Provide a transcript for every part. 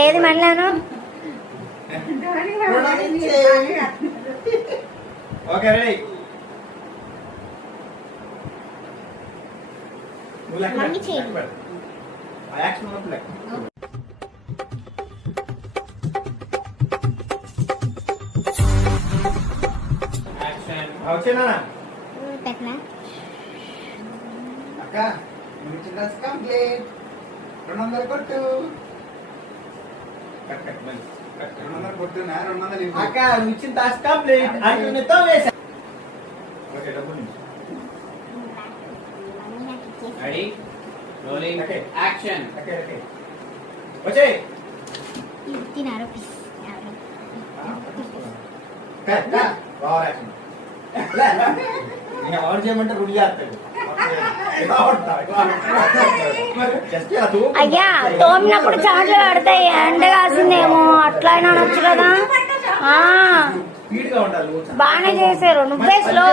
ఏది మళ్ళాను okay ready mummy చేయి action ఉన్నప్పుడు వచ్చేనా పెట్టనా అక్క నువ్వు ఇచ్చిన డ్రెస్ కంప్లీట్ 200 కొట్టు 200 కొట్టునా 200 ఇవ్వు. అక్క నువ్వు ఇచ్చిన టాస్క్ కంప్లీట్ అంటే నితో వేసా ఓకే డబ్బులు ready rolling Okay. Action okay okay వచ్చే తినారు బాగా యాక్షన్ నేను ఆర్డర్ చేయమంటే రుడి చేస్తాడు అయ్యా తోమినప్పుడు చాట్లు పడతాయి ఎండ కాసిందేమో అట్లా అయినా అనొచ్చు కదా స్పీడ్ గా ఉండాలి బాగానే చేశారు నువ్వే స్లో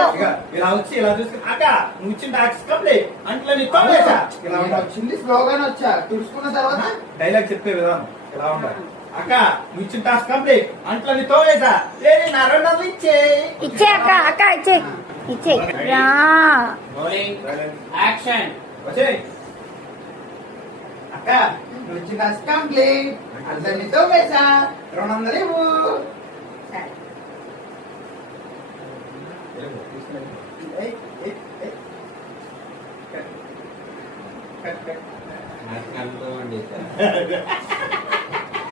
ఇలా వచ్చి ఇలా చూసి అక్క నువ్వు ఇచ్చిన టాక్స్ కంప్లీట్ అంటే నీతో వేసా ఇలా వచ్చింది స్లోగానే వచ్చా తుడుచుకున్న తర్వాత డైలాగ్ చెప్పే విధానం ఇలా ఉండాలి అక్క నువ్వు ఇచ్చిన టాస్క్ కంప్లీట్ అంట్లో నీతో వేసా లేదు నా 200 ఇచ్చే అక్క అక్క ఇచ్చే ఇచ్చే రా రోలింగ్ యాక్షన్ వచ్చే అక్క నువ్వు ఇచ్చిన డ్రెస్ కంప్లీట్ అందరితో వేసా 200 ఇవ్వు. నాకు అనుకోండి సార్